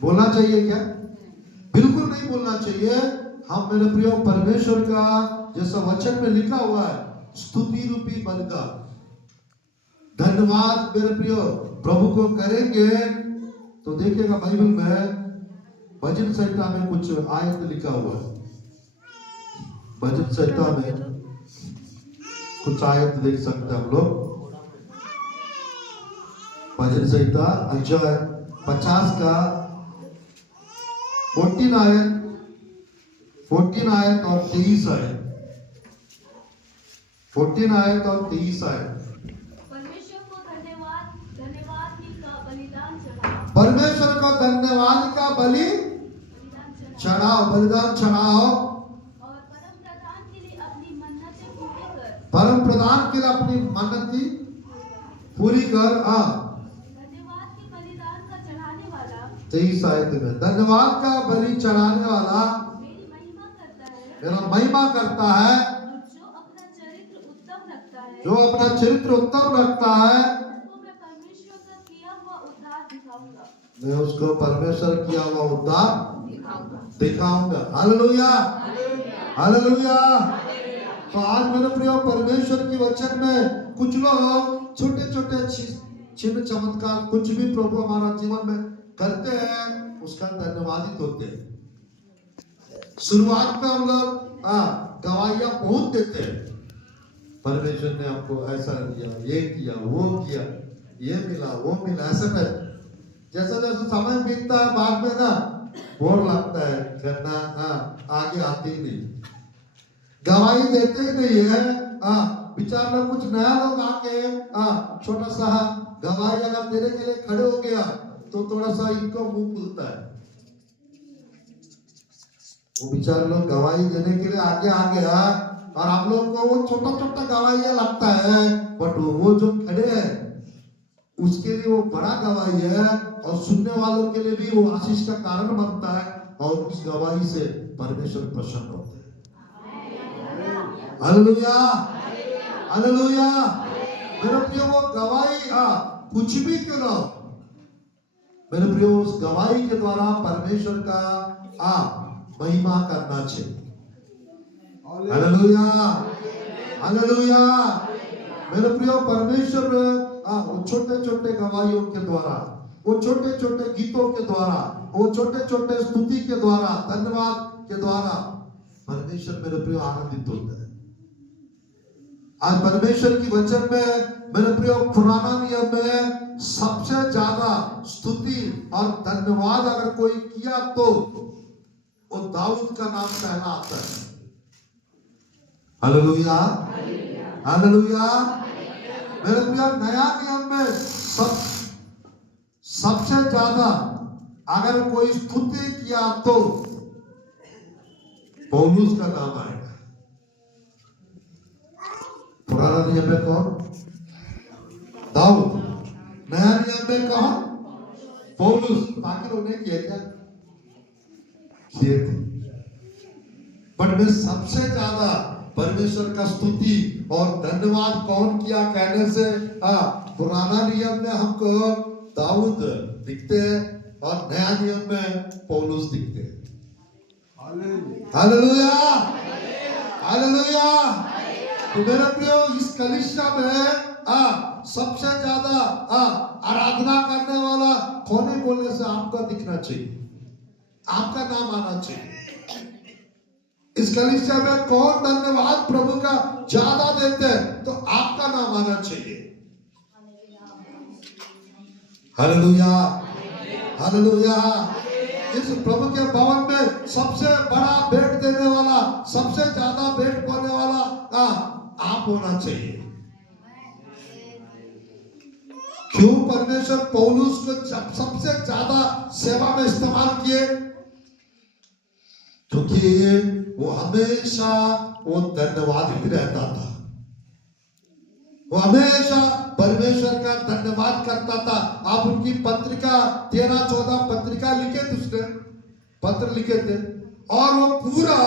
बोलना चाहिए क्या? बिल्कुल नहीं बोलना चाहिए। हम मेरे प्रिय परमेश्वर का जैसा वचन में लिखा हुआ है, स्तुति रूपी बलिदान, धन्यवाद मेरे प्रिय प्रभु को करेंगे। तो देखिएगा बाइबल में भजन संहिता में कुछ आयत लिखा हुआ है। भजन संहिता में कुछ आयत देख सकते हैं हम लोग। भजन संहिता अध्याय 50 का 14 आयत और 23 आयत। 14 आयत और 23 आयत। परमेश्वर को धन्यवाद का बलिदान चढ़ाओ। परमेश्वर को धन्यवाद का बलिदान चढ़ाओ। और परम प्रधान के लिए अपनी मन्नतें पूरी कर। परम प्रधान के लिए अपनी मन्नतें पूरी कर। धन्यवाद के बलिदान का चढ़ाने वाला 23 आयत में, धन्यवाद का बलि चढ़ाने वाला मेरी महिमा करता है। मेरा महिमा करता है। और जो अपना चरित्र उत्तम रखता है, जो अपना चरित्र उत्तम रखता है, उसको मैं परमेश्वर का किया हुआ उद्धार दिखाऊंगा। मैं उसको परमेश्वर किया हुआ उद्धार दिखाऊंगा। Hallelujah, hallelujah. तो आज मेरे प्रिय परमेश्वर की वचन में कुछ लोग छोटे छोटे चिन्ह चमत्कार कुछ भी प्रभु हमारा जीवन में करते हैं, उसका धन्यवादित होते हैं। शुरुआत में हम लोग गवाहियां बहुत देते हैं, परमेश्वर ने आपको ऐसा दिया, ये किया, वो किया, ये मिला, वो मिला, ऐसा नहीं। जैसा जैसा समय बीतता है बाद में ना बोर लगता है करना, आगे आते ही नहीं, गवाही देते ही नहीं है। विचार में कुछ नया लोग आके छोटा सा गवाही अगर देने के लिए खड़े हो गया तो थोड़ा सा इनको मुंह खुलता है। वो विचार लोग गवाही देने के लिए आगे आ गया और हम लोग को वो छोटा छोटा गवाही लगता है, बट वो जो खड़े हैं उसके लिए वो बड़ा गवाही है, और सुनने वालों के लिए भी वो आशीष का कारण बनता है, और उस गवाही से परमेश्वर प्रसन्न होते हैं। Hallelujah, hallelujah. मेरे प्रियो वो गवाही कुछ भी क्यों ना हो, मेरे प्रियो उस गवाही के द्वारा परमेश्वर का महिमा करना चाहिए। Hallelujah, hallelujah. मेरे प्रियो परमेश्वर वो छोटे छोटे गवाहियों के द्वारा, वो छोटे छोटे गीतों के द्वारा, वो छोटे छोटे स्तुति के द्वारा, धन्यवाद के द्वारा परमेश्वर मेरे प्रियो आनंदित होता है। आज परमेश्वर की वचन में मेरे प्रियो पुराना नियम में सबसे ज्यादा स्तुति और धन्यवाद अगर कोई किया तो वो दाऊद का नाम पहला आता है। Hallelujah, hallelujah. मेरे प्रियो नया नियम में सबसे ज्यादा अगर कोई स्तुति किया तो पौलुस का नाम आएगा। पुराना नियम में कौन? दाऊद। नया नियम में कौन? पौलुस। बाकी लोग ने किया क्या? किए थे, बट में सबसे ज्यादा परमेश्वर का स्तुति और धन्यवाद कौन किया कहने से पुराना नियम में हमको दाऊद दिखते हैं और नया नियम में पौलुस दिखते हैं। Hallelujah, hallelujah. तो मेरे प्रियो इस कलीसिया में सबसे ज्यादा आराधना करने वाला कौन है बोलने से आपका दिखना चाहिए, आपका नाम आना चाहिए। इस कलीसिया में कौन धन्यवाद प्रभु का ज्यादा देते हैं तो आपका नाम आना चाहिए। Hallelujah, hallelujah. इस प्रभु के भवन में सबसे बड़ा भेंट देने वाला, सबसे ज्यादा भेंट पाने वाला आप होना चाहिए। क्यों परमेश्वर पौलुस को सबसे ज्यादा सेवा में इस्तेमाल किए? क्योंकि वो हमेशा वो धन्यवादित रहता था, वो हमेशा परमेश्वर का धन्यवाद करता था। आप उनकी पत्रिका 13-14 पत्रिका लिखे थे, उसने पत्र लिखे थे, और वो पूरा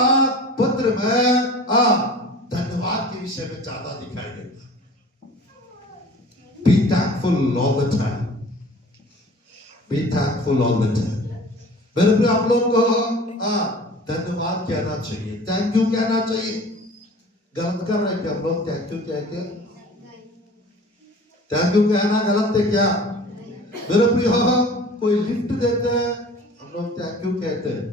पत्र में धन्यवाद के विषय में ज्यादा दिखाई देता। Be thankful all the time. Be thankful all the time. मेरे प्रिय आप लोग को धन्यवाद कहना चाहिए, थैंक यू कहना चाहिए। गलत कर रहे क्या हम लोग? थैंक यू कह के थैंक यू कहना गलत है क्या? मेरे प्रिय कोई लिफ्ट देते हैं हम लोग थैंक यू कहते हैं,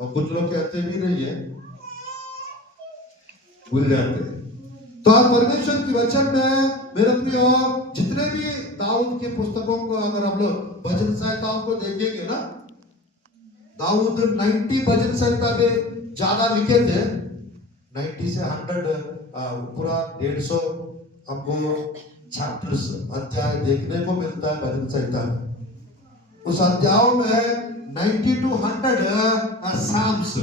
और कुछ लोग कहते भी नहीं है, भूल जाते हैं। तो आप परमेश्वर की वचन में मेरे प्रिय जितने भी दाऊद की पुस्तकों को अगर हम लोग भजन संहिताओं को देखेंगे ना, दाऊद 90 भजन संहिता में ज्यादा लिखे थे, 90 से 100 पूरा 150 हमको चैप्टर्स अध्याय देखने को मिलता है भजन संहिता में। उस अध्यायों में 90 to 100 साम्स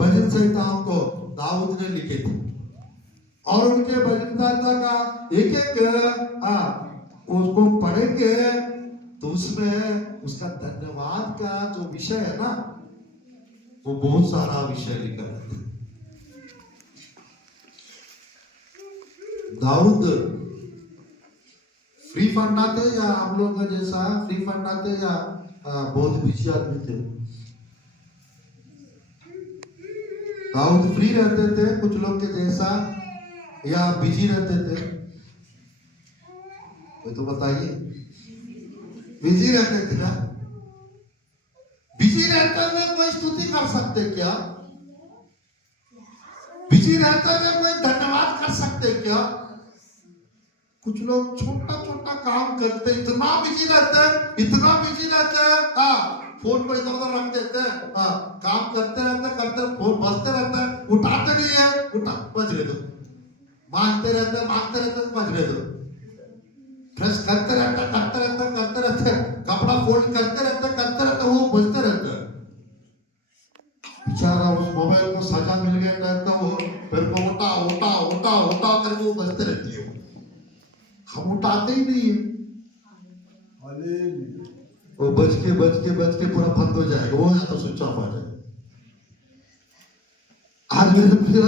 भजन संहिताओं को दाऊद ने लिखे थे, और उनके भजन संहिता का एक एक उसको पढ़ेंगे तो उसमें उसका धन्यवाद का जो विषय है ना, वो बहुत सारा विषय लिखा है। दाऊद फ्री फंड आते या हम लोग जैसा फ्री फंड आते या बहुत बिजी आदमी थे? दाऊद फ्री रहते थे कुछ लोग के जैसा या बिजी रहते थे? कोई तो बताइए। बिजी रहते थे ना? बिजी रहते हुए कोई स्तुति कर सकते क्या? बिजी रहते हुए कोई धन्यवाद कर सकते क्या? कुछ लोग छोटा छोटा काम करते, इतना बिजी रहते हैं, फोन को इधर उधर रख देते हैं, काम करते रहते फोन बजते रहता है, उठाते नहीं है, बजने दो, मांगते रहते बजने दो, फ्रेश करते रहते, कपड़ा फोल्ड करते रहते, वो बजते रहते। बेचारा उस मोबाइल को सजा मिल गया रहता, वो फिर को उठा करके वो बजते रहती है। हम उठाते ही नहीं है, वो बज के पूरा बंद हो जाएगा, वो या तो स्विच ऑफ आ जाएगा। आज मेरे प्रिय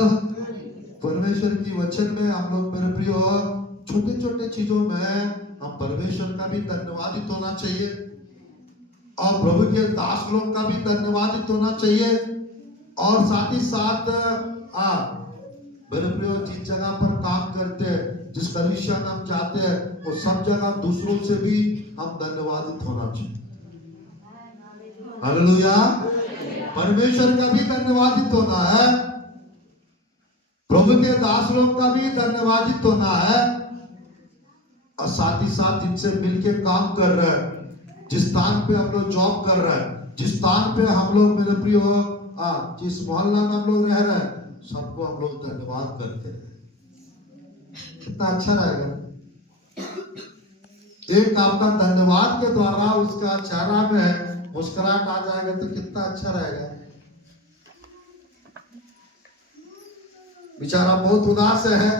परमेश्वर की वचन में हम लोग मेरे प्रिय छोटे छोटे चीजों में हम परमेश्वर का भी धन्यवादित होना चाहिए, और प्रभु के दास लोग का भी धन्यवादित होना चाहिए, और साथ ही साथ मेरे प्रिय जिस जगह पर काम करते हैं, जिस कलीसिया में हम जाते हैं, वो सब जगह दूसरों से भी हम धन्यवादित होना चाहिए। हालेलुया। परमेश्वर का भी धन्यवादित होना है, प्रभु के दास लोग का भी धन्यवादित होना है, और साथ ही साथ जिनसे मिलके काम कर रहे हैं, जिस स्थान पे हम लोग जॉब कर रहे हैं, जिस स्थान पे हम लोग मेरे प्रिय जिस मोहल्ला में हम लोग रह रहे हैं, सबको हम लोग धन्यवाद करते हैं। कितना अच्छा रहेगा एक आपका धन्यवाद के द्वारा उसका चेहरा में मुस्कुराहट आ जाएगा, तो कितना अच्छा रहेगा। बेचारा बहुत उदास है,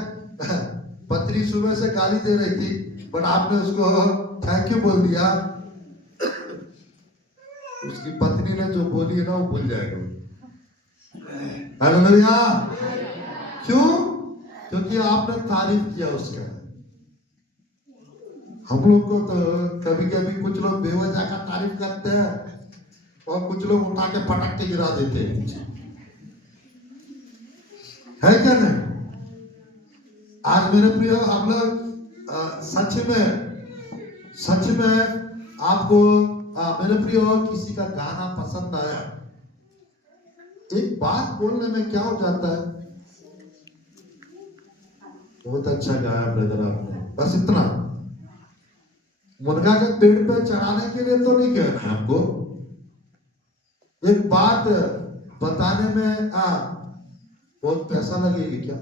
पत्नी सुबह से गाली दे रही थी, बट आपने उसको थैंक यू बोल दिया, उसकी पत्नी ने जो बोली है ना वो भूल जाएगा। हालेलुया। क्यों? क्योंकि आपने तारीफ किया उसका। हम लोग को तो कभी कभी कुछ लोग बेवजह का तारीफ करते हैं, और कुछ लोग उठा के पटक के गिरा देते हैं, है क्या नहीं? आज मेरे प्रिय हम लोग सच में आपको मेरे प्रिय किसी का गाना पसंद आया, एक बात बोलने में क्या हो जाता है, बहुत अच्छा गाया ब्रदर आपने, बस इतना। मुर्गा के पेड़ पे चढ़ाने के लिए तो नहीं कहना है आपको, एक बात बताने में बहुत पैसा लगेगी क्या?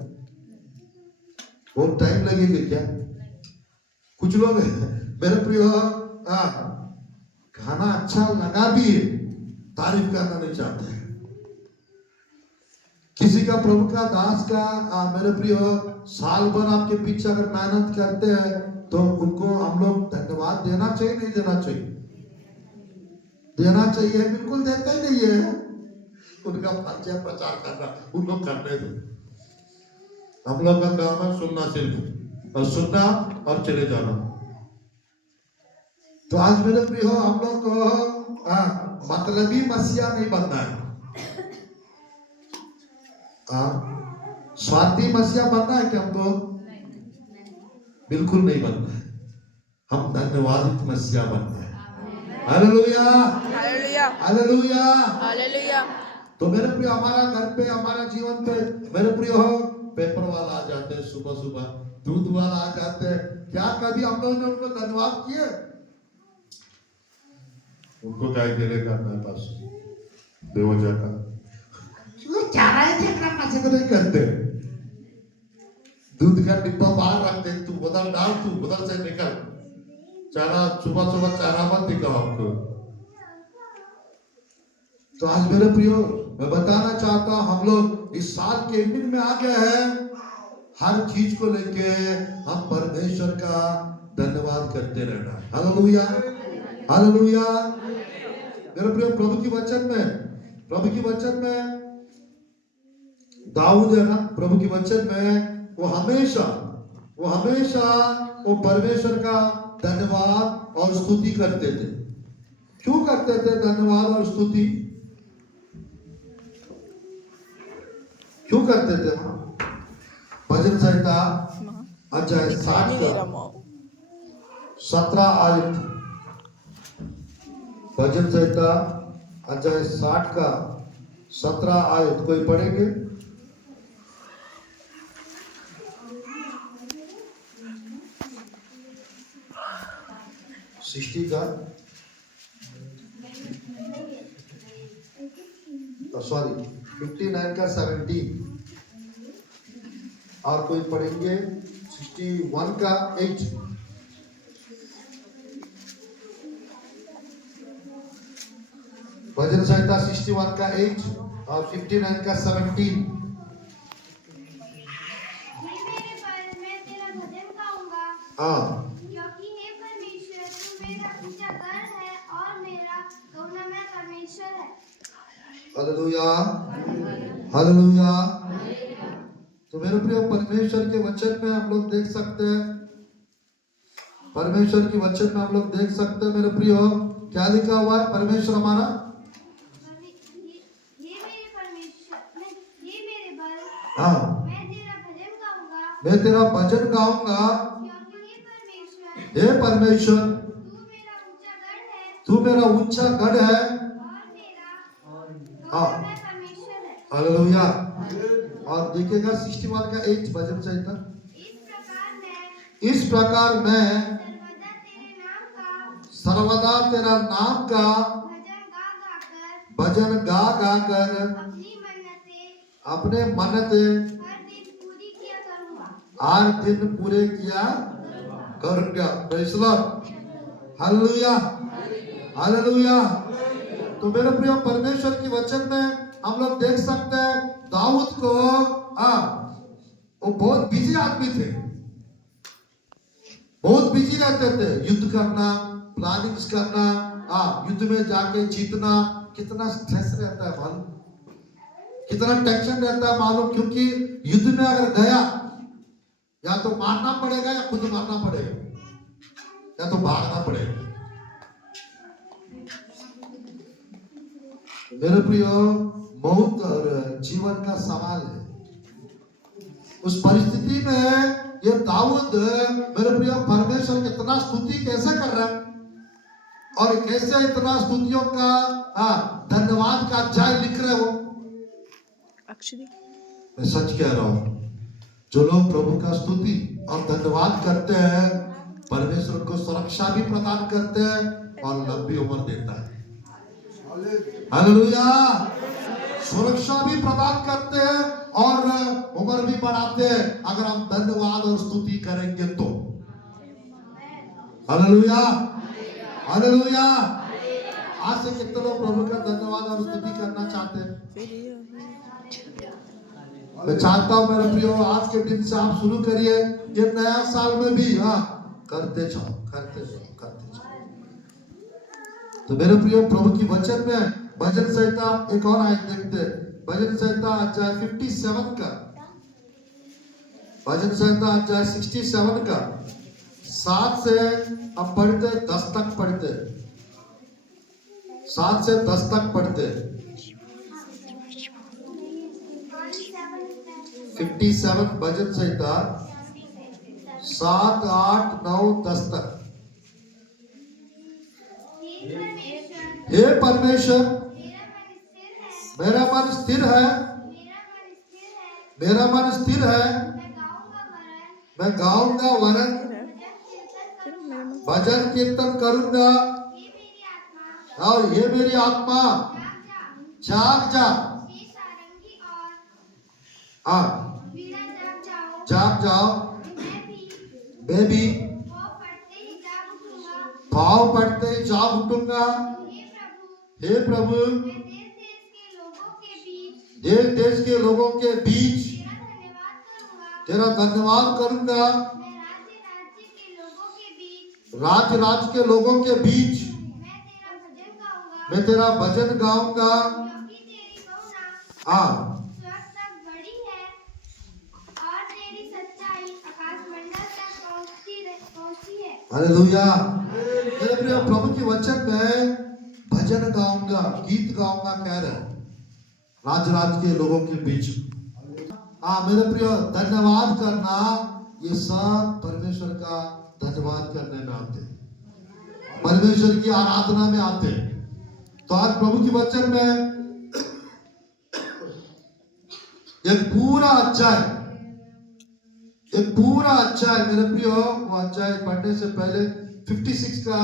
बहुत टाइम लगेगी क्या? कुछ लोग मेरे प्रिय खाना अच्छा लगा भी तारीफ करना नहीं चाहते हैं। किसी का प्रभु का दास का मेरे प्रिय साल भर आपके पीछे अगर मेहनत करते हैं, तो उनको हम लोग धन्यवाद देना चाहिए, नहीं देना चाहिए? देना चाहिए, बिल्कुल देते ही नहीं है। उनका परिचय प्रचार करना उनको करने दो, हम लोग का काम है सुनना, सिर्फ और सुनना और चले जाना। तो आज मेरे प्रिय हम लोग को मतलबी मसीहा नहीं बनना है। स्वार्थी मसीहा बनना है क्या हमको? बिल्कुल नहीं बनना है। हम धन्यवादित मसीहा बनना है। Hallelujah, hallelujah, hallelujah. हालेलुया। तो मेरे प्रिय, हमारा घर पे, हमारा जीवन पे मेरे प्रिय हो, पेपर वाला आ जाते हैं सुबह सुबह, दूध वाला आ जाते हैं, क्या कभी हम लोगों ने उनको धन्यवाद किए? उनको क्या देने का अपने पास बेवजह का चारा है देखना पैसे तो नहीं करते। दूध का डिब्बा बाहर रख दे, तू बोतल डाल, तू बोतल से निकल, चारा सुबह सुबह चारा मत दिखाओ हमको। तो आज मेरे प्रियो, मैं बताना चाहता हूं, हम लोग इस साल के एंडिंग में आ गए हैं। हर चीज को लेके हम परमेश्वर का धन्यवाद करते रहना। Hallelujah, hallelujah. मेरे प्रियो, प्रभु की वचन में दाऊद है ना, प्रभु की वचन में वो हमेशा वो परमेश्वर का धन्यवाद और स्तुति करते थे। क्यों करते थे धन्यवाद और स्तुति? क्यों करते थे? भजन संहिता अध्याय 60 का 17 आयत। भजन संहिता अध्याय 60 का 17 आयत कोई पढ़ेंगे? सृष्टि का सॉरी 59 का 17 और कोई पढ़ेंगे 61 का 8। भजन संहिता 61 का 8 और 59 का 17। मैं तेरा भजन गाऊंगा, हाँ, क्योंकि हे परमेश्वर तू मेरा ऊंचा गढ़ है और मेरा करुणामय परमेश्वर है। Hallelujah, hallelujah. तो मेरे प्रिय, परमेश्वर के वचन में हम लोग देख सकते हैं, परमेश्वर के वचन में हम लोग देख सकते हैं मेरे प्रिय, क्या लिखा हुआ है? परमेश्वर हमारा, ये मेरे परमेश्वर, ये मेरे बल, हाँ, मैं तेरा भजन गाऊंगा, मैं तेरा भजन गाऊंगा, क्योंकि हे परमेश्वर हे परमेश्वर तू मेरा ऊंचा गढ़ है तू मेरा ऊंचा गढ़ है। और मेरा करुणामय परमेश्वर है। हालेलुया। और देखिएगा 61 का 8 भजन संहिता। इस प्रकार मैं सर्वदा तेरा नाम का भजन गा गा कर अपने मन्नतें हर दिन पूरे किया करूंगा। Praise the Lord, hallelujah, hallelujah. तो मेरे प्रिय, परमेश्वर के वचन में हम लोग देख सकते हैं दाऊद को, वो बहुत बिजी आदमी थे, बहुत बिजी रहते थे। युद्ध करना, प्लानिंग्स करना, युद्ध में जाके जीतना, कितना स्ट्रेस रहता है मालूम, कितना टेंशन रहता है मालूम। क्योंकि युद्ध में अगर गया, या तो मारना पड़ेगा या खुद मारना पड़ेगा या तो भागना पड़ेगा। मेरे प्रियो, मौत और जीवन का सवाल है। उस परिस्थिति में ये दाऊद, मेरे प्रियो, परमेश्वर की इतना स्तुति कैसे कर रहा है और कैसे इतना स्तुतियों का धन्यवाद का अध्याय लिख रहे हो। मैं सच कह रहा हूं, जो लोग प्रभु का स्तुति और धन्यवाद करते हैं, परमेश्वर को सुरक्षा भी प्रदान करते हैं और लंबी उम्र देता है। हालेलुया। सुरक्षा भी प्रदान करते हैं और उम्र भी बढ़ाते हैं, अगर हम धन्यवाद और स्तुति करेंगे तो। Hallelujah, hallelujah. आज से कितने लोग प्रभु का धन्यवाद और स्तुति करना चाहते हैं? मैं चाहता हूं मेरे प्रियो, आज के दिन से आप शुरू करिए, ये नया साल में भी करते जाओ, करते जाओ, करते जाओ। तो मेरे प्रियो, प्रभु की वचन में भजन संहिता एक और आयत देखते हैं। भजन संहिता अध्याय 57 का, भजन संहिता अध्याय 67 का 7 से हम पढ़ते 10 तक पढ़ते। 7 से 10 तक पढ़ते हैं। 57 भजन संहिता 7, 8, 9, 10 तक। हे परमेश्वर, मेरा मन स्थिर है, मेरा मन स्थिर है, मैं गाऊंगा वरन भजन कीर्तन करूंगा। और ये मेरी आत्मा जाग जा, हाँ जाग जाओ, मैं भी पाँव पड़ते ही जाग उठूंगा। हे प्रभु, देश देश के लोगों के बीच तेरा धन्यवाद करूंगा। राज्य राज्य के लोगों के बीच मैं तेरा भजन गाऊंगा। हाँ, हालेलुया। मेरे प्रिय प्रभु के वचन में भजन गाऊंगा, गीत गाऊंगा कह रहे हैं, राज्य राज्य के लोगों के बीच। हाँ मेरे प्रिय, धन्यवाद करना, ये सब परमेश्वर का धन्यवाद करने में आते हैं, परमेश्वर की आराधना में आते हैं। तो आज प्रभु के वचन में एक पूरा अध्याय मेरे प्रियो, वो अध्याय पढ़ने से पहले 56 का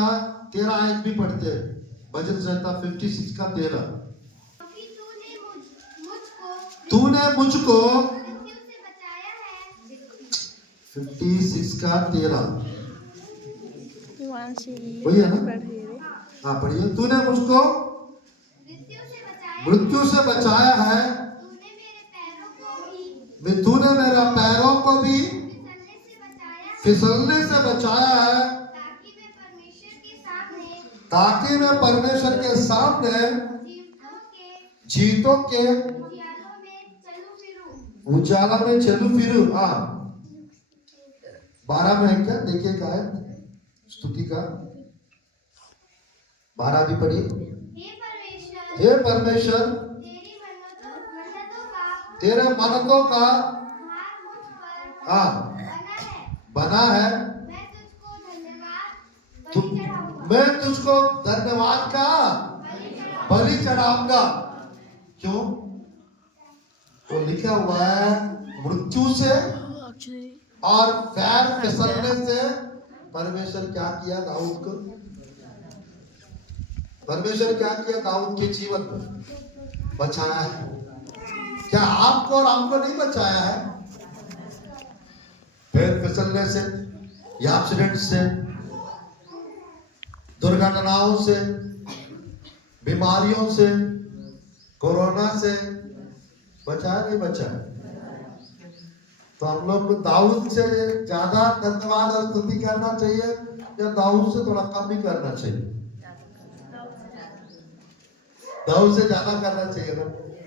13 आयत भी पढ़ते हैं। भजन संहिता 56 का 13। तूने मुझको 56 का 13 वही है ना? हाँ पढ़िए। तूने मुझको मृत्यु से बचाया है, तूने मेरा पैरों को भी फिसलने से बचाया है, ताकि मैं परमेश्वर के सामने जीतों के उजाला में चलूं फिरूं। हाँ 12 में है क्या? देखिए क्या है स्तुति का 12 भी पढ़िए। हे परमेश्वर, तेरे मन्नतों का हाँ बना है, मैं तुझको धन्यवाद का बलि चढ़ाऊंगा। क्यों? तो लिखा हुआ है मृत्यु से और पैर फिसलने से परमेश्वर क्या किया दाऊद को? परमेश्वर क्या किया दाऊद के जीवन में? बचाया है। क्या आपको और हमको नहीं बचाया है? पैर फिसलने से या एक्सीडेंट से, दुर्घटनाओं से, बीमारियों से, कोरोना से बचाया नहीं बचाया? तो हम लोग को दाऊद से ज्यादा धन्यवाद और स्तुति करना चाहिए या दाऊद से थोड़ा कम ही करना चाहिए? दाऊद से ज्यादा करना चाहिए ना।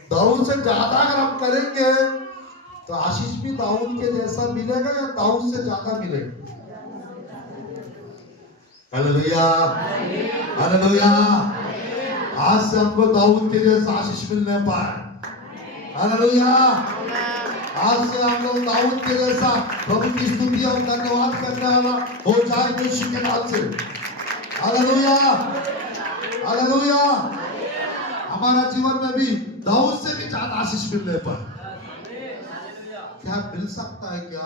दाऊद से ज्यादा अगर हम करेंगे तो आशीष भी दाऊद के जैसा मिलेगा या दाऊद से ज्यादा मिलेगा? Hallelujah, hallelujah. आज से हमको दाऊद के जैसा आशीष मिलने पाए। हालेलुया। आज से हम लोग दाऊद के जैसा प्रभु की स्तुति और धन्यवाद करने वाला हो जाए यीशु के नाम से। Hallelujah, hallelujah. हमारा जीवन में भी दाऊद से भी ज्यादा आशीष मिलने पर क्या मिल सकता है? क्या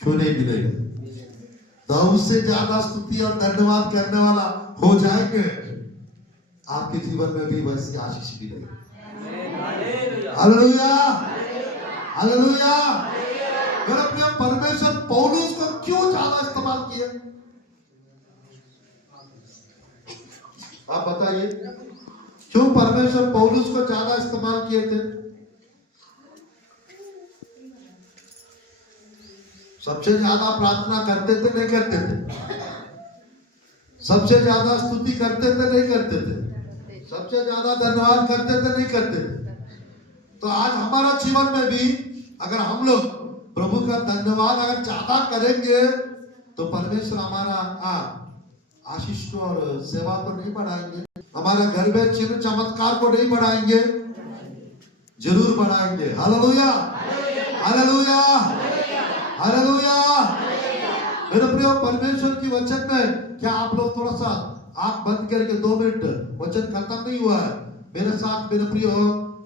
क्यों नहीं मिलेगा? दाऊद से ज्यादा स्तुति और धन्यवाद करने वाला हो जाएंगे, आपके जीवन में भी वैसी आशीष मिलेगी। Hallelujah, hallelujah. मेरे प्रिय, परमेश्वर पौलुस को क्यों ज्यादा इस्तेमाल किया? आप बताइए, क्यों परमेश्वर पौलुस को ज्यादा इस्तेमाल किए थे? सबसे ज्यादा प्रार्थना करते थे नहीं करते थे? सबसे ज्यादा स्तुति करते थे नहीं करते थे? सबसे ज्यादा धन्यवाद करते थे नहीं करते थे? तो आज हमारा जीवन में भी अगर हम लोग प्रभु का धन्यवाद अगर ज्यादा करेंगे तो परमेश्वर हमारा आशीष और सेवा को नहीं बढ़ाएंगे, हमारे घर में चिन्ह चमत्कार को नहीं बढ़ाएंगे, जरूर बढ़ाएंगे। Hallelujah, hallelujah, hallelujah. मेरे प्रिय परमेश्वर की वचन में, क्या आप लोग थोड़ा सा आंख बंद करके 2 मिनट, वचन खत्म नहीं हुआ है, मेरे साथ मेरे प्रिय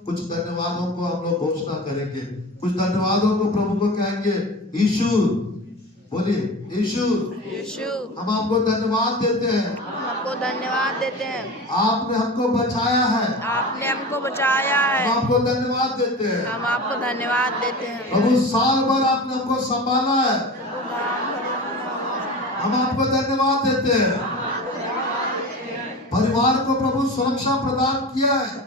कुछ धन्यवादों को हम लोग घोषणा करेंगे, कुछ धन्यवादों को प्रभु को कहेंगे। यीशु, बोलिए यीशु, यीशु, हम आपको धन्यवाद देते हैं, हम आपको धन्यवाद देते हैं, आपने हमको बचाया है, आपने हमको बचाया हम है, आपको धन्यवाद देते हैं। हम आपको धन्यवाद देते हैं। प्रभु साल भर आपने हमको संभाला है, हम आपको धन्यवाद देते हैं। परिवार को प्रभु सुरक्षा प्रदान किया है,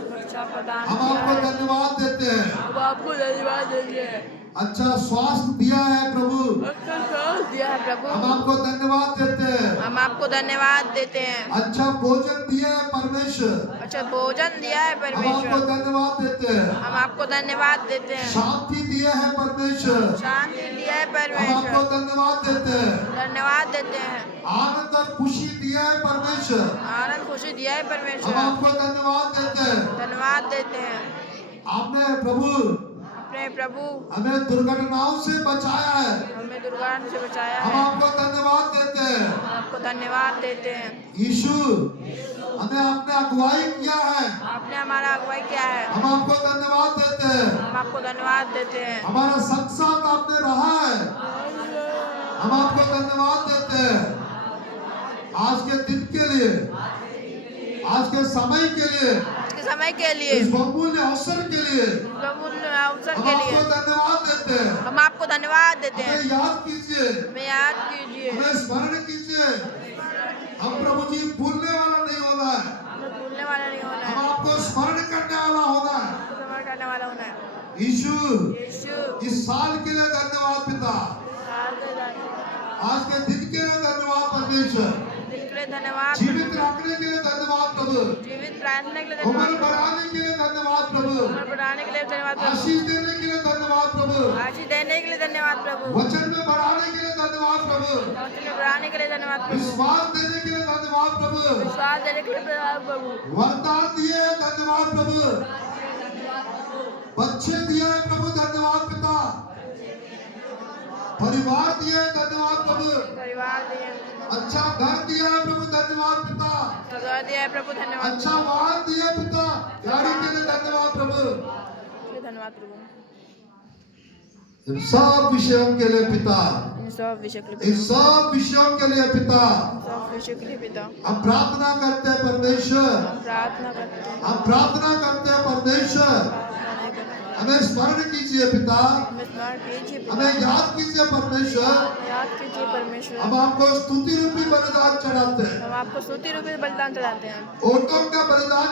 सुरक्षा प्रदान हम किया आपको है। धन्यवाद देते हैं। हम आपको धन्यवाद देते हैं। अच्छा स्वास्थ्य दिया है प्रभु, अच्छा साथ दिया है प्रभु, हम आपको धन्यवाद देते हैं। हम आपको धन्यवाद देते हैं। अच्छा भोजन दिया है परमेश्वर, अच्छा भोजन दिया है हम आपको परमेश्वर, धन्यवाद देते हैं। हम आपको धन्यवाद देते हैं। शांति दिया है परमेश्वर, शांति दिया है हम आपको परमेश्वर, धन्यवाद देते हैं। धन्यवाद देते हैं। आनंद और खुशी दिया है परमेश्वर, आनंद खुशी दिया है हम परमेश्वर, आपको धन्यवाद देते हैं। धन्यवाद देते हैं। आपने प्रभु अपने प्रभु हमें दुर्घटनाओं से बचाया है, हमें दुर्घटना से बचाया हम है, आपको धन्यवाद देते हैं। हम आपको धन्यवाद देते हैं। यीशु, हमें आपने अगुवाई किया है, आपने हमारा अगुवाई किया है, हम आपको धन्यवाद देते हैं। हम आपको धन्यवाद देते हैं। हमारा संग साथ आपने रहा है, हम आपको धन्यवाद देते हैं। आज के दिन के लिए, आज के समय के लिए, आज के समय के लिए, इस बहुमूल्य अवसर के लिए बहुमूल्य अवसर हम के आपको लिए धन्यवाद देते हैं। हम आपको धन्यवाद देते हैं। हमें याद कीजिए, हमें याद कीजिए, हमें स्मरण कीजिए। हम प्रभु जी भूलने वाला नहीं होना है, हमें भूलने वाला नहीं होना हम है, आपको स्मरण करने वाला होना है। आपको समर्पण करने वाला होना है। यीशु, यीशु, इस साल के लिए धन्यवाद पिता, आज के दिन के लिए धन्यवाद परमेश्वर, दिल के लिए धन्यवाद, जीवित रखने के लिए धन्यवाद प्रभु, जीवित प्रार्थना के लिए उम्र धन्यवाद, बढ़ाने के लिए धन्यवाद प्रभु, उम्र बढ़ाने के लिए धन्यवाद प्रभु, आशीष देने के लिए धन्यवाद प्रभु, आशीष देने के लिए धन्यवाद प्रभु, वचन में बढ़ाने के लिए धन्यवाद प्रभु, वचन में बढ़ाने के लिए धन्यवाद प्रभु, विश्वास देने के लिए धन्यवाद प्रभु, विश्वास देने के लिए धन्यवाद प्रभु, वरदान दिए धन्यवाद प्रभु, बच्चे दिए प्रभु धन्यवाद पिता, परिवार दिए धन्यवाद प्रभु, परिवार दिए, अच्छा घर दिया है प्रभु धन्यवाद पिता, सजा दिया है प्रभु, धन्यवाद, अच्छा वाहन दिया पिता, गाड़ी के लिए धन्यवाद प्रभु। धन्यवाद प्रभु। इन सब विषयों के लिए पिता, इन सब विषय के इन लिए, सब विषयों के लिए पिता सब विषय के लिए पिता, हम प्रार्थना करते हैं परमेश्वर, हम प्रार्थना करते हैं, हम प्रार्थना करते हैं परमेश्वर, प्रार्थना नहीं करते हैं। हमें स्मरण कीजिए पिता, हमें स्मरण कीजिए पिता, हमें याद कीजिए परमेश्वर, याद कीजिए परमेश्वर, हम आपको स्तुति रूपी बलिदान चढ़ाते हैं, हम आपको स्तुति रूपी बलिदान चढ़ाते हैं। ओटों का बलिदान